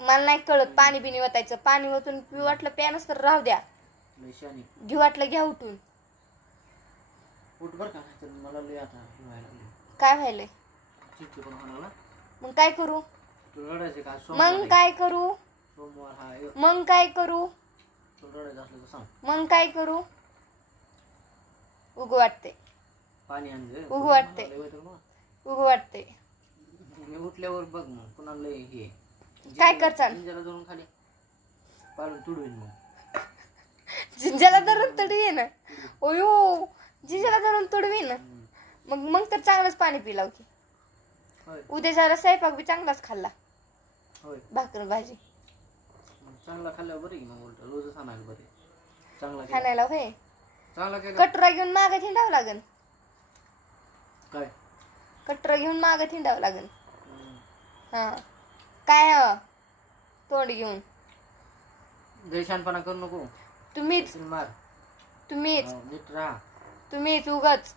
मला नाही कळत पाणी बिनी वतायचं. पाणी वतून पिऊ वाटलं प्यानच तर राहू द्या. घेऊ वाटलं घ्या उठून. उठ बर का मला लय आता काय व्हायलंय मग काय करू? मग काय करू? मग काय करू? मग काय करू? उगू वाटते. पाणी आणलं उगू वाटते. उगू वाटते. उठल्यावर बघ मग कुणाला हे काय करचाल? जिंजाला धरून खाली पाळून तुडवीन मग. जिंजाला धरून तुडवीन? ओयो जिंजाला धरून तुडवीन. मग तर चांगलंच पाणी पिलाव की. उद्या जरा स्वयंपाक बी चांगलाच खाल्ला. भाकर भाजी चांगला खाल्ल्यावर बरं की मग उलट रोजच आणायला बरे. चांगला खाण्याला होय. चांगला कटोरा घेऊन मागे थिंडावं लागन. काय कटोरा घेऊन मागे थिंडावं लागन. हा काय तोंड घेऊन देशानपणा करू नको. तुम्हीच मार. तुम्हीच नीट राहा. तुम्हीच उगच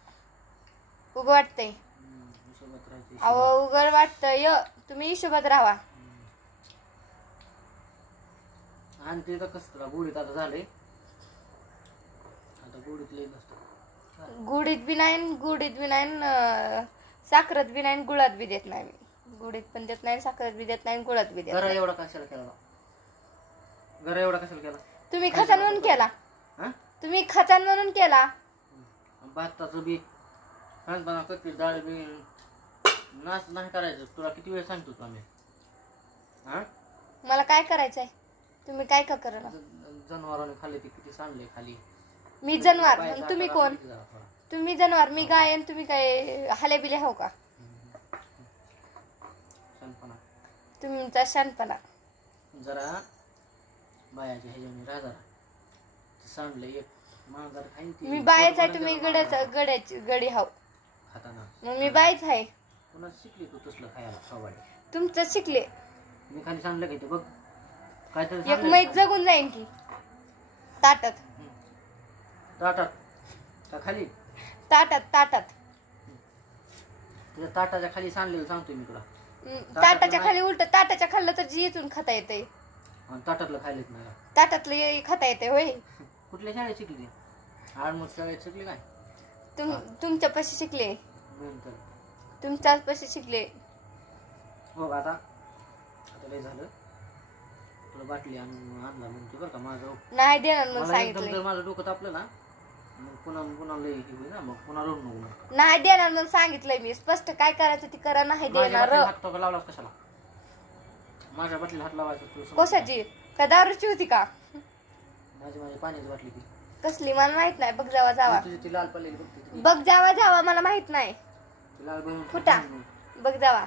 उग वाटतंय. अहो उगल वाटतंय. तुम्ही हिशोबात राहा. आणि ते तर कसं गुढीत आता झाले. आता गुढीत लई नसतं. गुढीत बी नाही साखरत बी नाही गुळात बी देत नाही मी. गुढीत पण देत नाही साखरत बी देत नाही गुळात बी देत नाही. घरा एवढा कशाला केला? घरा एवढा कशाला केला? तुम्ही खचान म्हणून केला. तुम्ही खचान म्हणून केला. भाताचं बी खानपाना कच्ची डाळ बी नाच नाही करायचं. तुला किती वेळ सांगतो आम्ही. मला काय करायचंय? तुम्ही काय का करा? जनावरांनी खाल्ले ते किती सांडले खाली. मी जनावर तुम्ही कोण? तुम्ही जनावर मी गाय आणि तुम्ही काय हाले बिले हो का? शानपणा तुमचा शानपणा. जरा बायाच्या ह्याच्याने राजा सांडले एक मांजर खाईन. मी बायच आहे तुम्ही गड्याची गडी हाव खाताना. मग मी बायच आहे. पुन्हा शिकली तू तसलं खायला खवाडे. तुमचं शिकले. मी खाली सांडलं की ते बघ काय तरी एक मैत जगून जाईन की ताटात. ताटात का खाली? ताटात ताटात. तुझ्या ताटाच्या खाली सांडलेलं सांगतोय मी तुला. ताटाच्या खाली उलट ताटाच्या खाल्लं तर जीतून खाता येते. ताटातलं खायलेत नाही. ताटातलं खाता येते होय. कुठल्या शाळेत शिकली? आडमोठ शाळेत शिकली काय? तुमच्यापाशी शिकले. तुमच्याच पाशी शिकले. हो आता लय झालं. तुला बाटली आणला म्हणतो बरं का माझं नाही देणार मग सांगितलं. जर माझं डोकं तापलं ना मग पुन्हा लय हे होईल ना. मग पुन्हा रडू नको. नाही देणार मग सांगितलंय मी स्पष्ट. काय करायचं ते करा. नाही देणार. हात लावलास कशाला? माझ्या बाटलीला हात लावायचं? कशाची? का दारूची होती का? माझी पाण्याची बाटली ती कसली मला माहित नाही. बघ जावा जावा. तुझी ती लाल पडलेली बघ जावा जावा. मला माहित नाही. लाल भरून कुठा बघ जावा.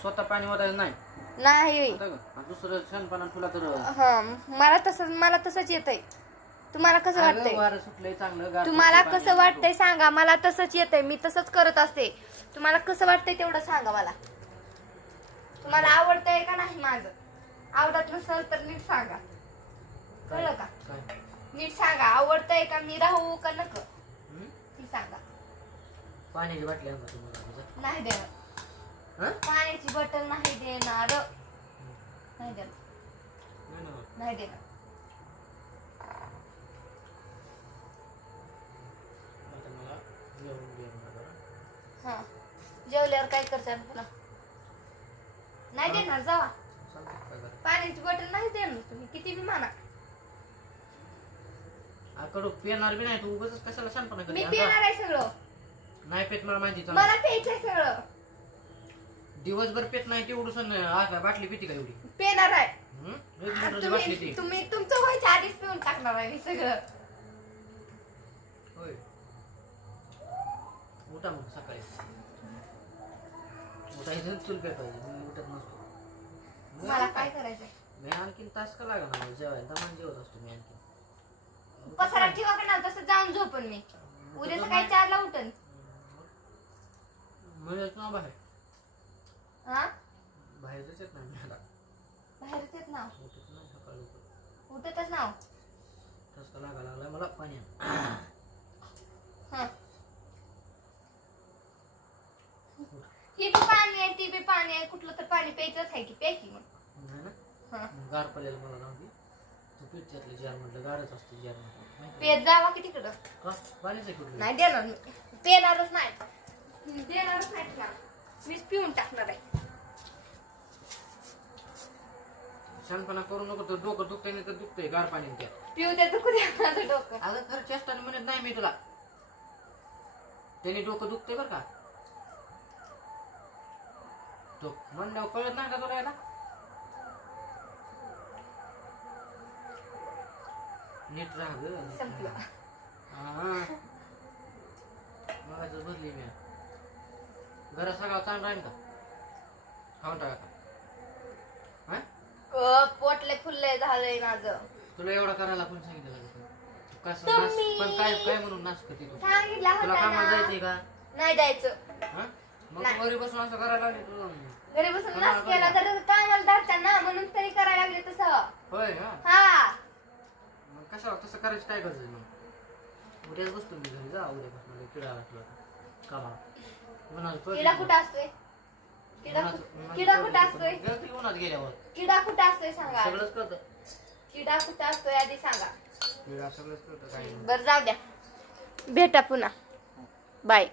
स्वतः पाणी वाटायचं नाही. नाही दुसरं क्षणपणा तुला तर मला तसंच येतंय. तुम्हाला कसं वाटतंय? वारं सुटलंय चांगलं. तुम्हाला कसं वाटतंय सांगा. मला तसंच येतंय. मी तसंच करत असते. तुम्हाला कसं वाटतंय तेवढं सांगा मला. तुम्हाला आवडतंय का नाही? माझं आवडत नसेल तर नीट सांगा. कळलं का? नीट सांगा. आवडतंय का? मी राहू का नको ती सांगा. पाण्याची बाटली नाही देणार. पाण्याची बॉटल नाही देणार. नाही देणार. नाही देणार. हा जेवल्यावर काय करणार तुला? नाही देणार. जावा. पाण्याची बॉटल नाही देणार तुम्ही किती बी म्हणा. आकडू पिणार बी नाही तू. उगाच कशाला शानपणा करते? मी पिणार आहे सगळं. नाही पेत मला माहिती. मला प्यायचंय सगळं. दिवसभर पेत नाही तेवढं बाटली पिती का एवढी? पेणार आहे. तुम्ही तुमचं व्हायच्या आधीच पिऊन टाकणार आहे मी सगळं. होय उठा मग सकाळी. उठायचं चूल पेटवायची. मी उठत नसतो. मला काय करायचंय? मी आणखीन तास का लागा ना जेवायला. दमान जेवत असतो मी आणखीन. पसारा ठेवा का ना तसं जाऊन झोपन मी. उद्या सकाळी 4ला उठन. मिळत ना बाहेर. बाहेरच येत नाही मला. बाहेरच येत ना. उठत नाही सकाळी. उठतच ना. ठसका लागा लागलाय मला पाणी. ही बी पाणी आहे ती बी पाणी आहे. कुठलं तर पाणी प्यायचंच आहे की. प्या की मग. हा. गार पडलेलं मला राहून दे. तू पीठ त्यातलं जार म्हटलं गारच असतं जार म्हटलं पेत जावा की तिकडं. का पाणीच आहे कुठलं नाही देणार मी. पेणारच नाही. देणारच नाही तुला. मीच पिऊन टाकणार आहे. शानपणा करू नको. तर डोकं दुखतंय नाही तर दुखतंय गार पाणी त्यात. पिऊ दे दुखू द्या माझं डोकं. अगं खरं चेष्टाने म्हणत नाही मी तुला. त्याने डोकं दुखतंय बरं का. तो म्हणल्यावर कळत नाही का तुला याला. नीट राहा ग. संपलं. मगाच भरली मी. घरा सगळा चांगला राहील का. खाऊन टाका. हा पोटले फुलले झालंय माझं. तुला एवढा करायला कोण सांगितलं तू कसं तुम्ही. पण काय काय म्हणून नाच करते तू. सांगितलं तुला होतं कामाला ना. जायचंय का. नाही जायचं. हा मग नाही. तू घरी बसून असं करायला लागली तू. घरी बसून नाच केला तर कामाला धरता ना म्हणून तरी करायला लागले तसं. होय हा हा मग कशाला तसं करायचं काय गरज आहे मग. उद्याच बसतो मी घरी जा उद्यापासून किडा वाटला कामाला. किडा कुठं असतोय. किडा कुठं असतोय. उन्हात गेल्यावर किडा कुठं असतोय सांगा. सगळंच करतं. किडा कुठं असतोय आधी सांगा. किडा सगळंच करतं काय नाही. बरं जाऊ द्या. भेटा पुन्हा. बाय.